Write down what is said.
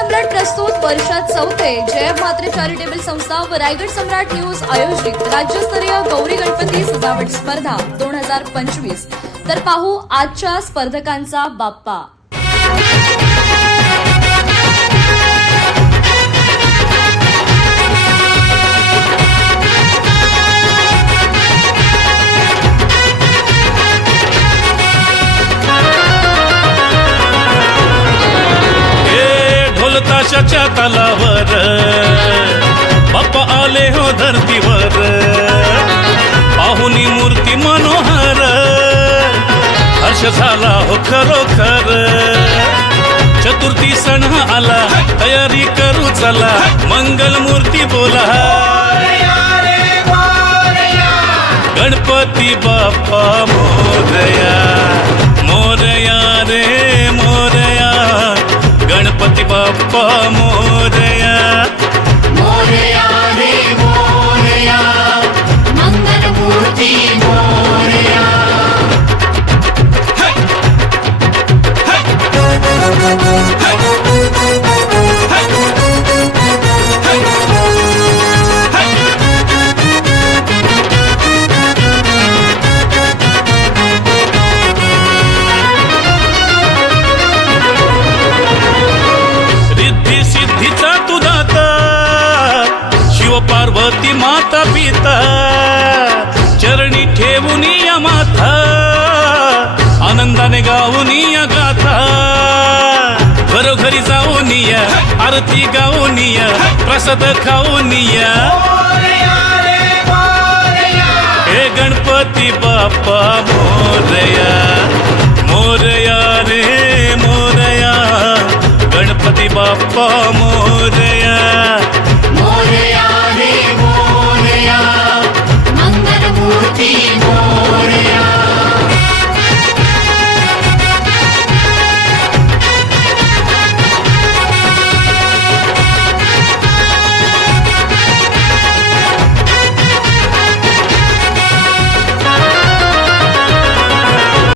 सम्राट प्रस्तुत वर्षात चौथे जय म्हात्रे चॅरिटेबल संस्था व रायगड सम्राट न्यूज आयोजित राज्यस्तरीय गौरी गणपती सजावट स्पर्धा 2025। तर पाहू आजच्या स्पर्धकांचा बाप्पा। ताशाच्या तालावर बाप्पा आले हो धरतीवर, पाहुनी मूर्ती मनोहर, हर्ष झाला हो खरोखर। चतुर्थी सण आला, तयारी करू चला, मंगल मूर्ती बोला, गणपती बाप्पा मोरया, मोरया रे मोरया, गणपती बाप्पा मोरया, मोरया रे मोरया, मंगल मूर्ती मोरया। पार्वती माता पिता चरणी ठेवून या माथा, आनंदाने गाऊन या गाथा, घरोघरी जाऊन या, आरती गाऊन या, प्रसाद खाऊन या, हे गणपती बाप्पा मोरया, मोरया रे मोरया, गणपती बाप्पा मोरया।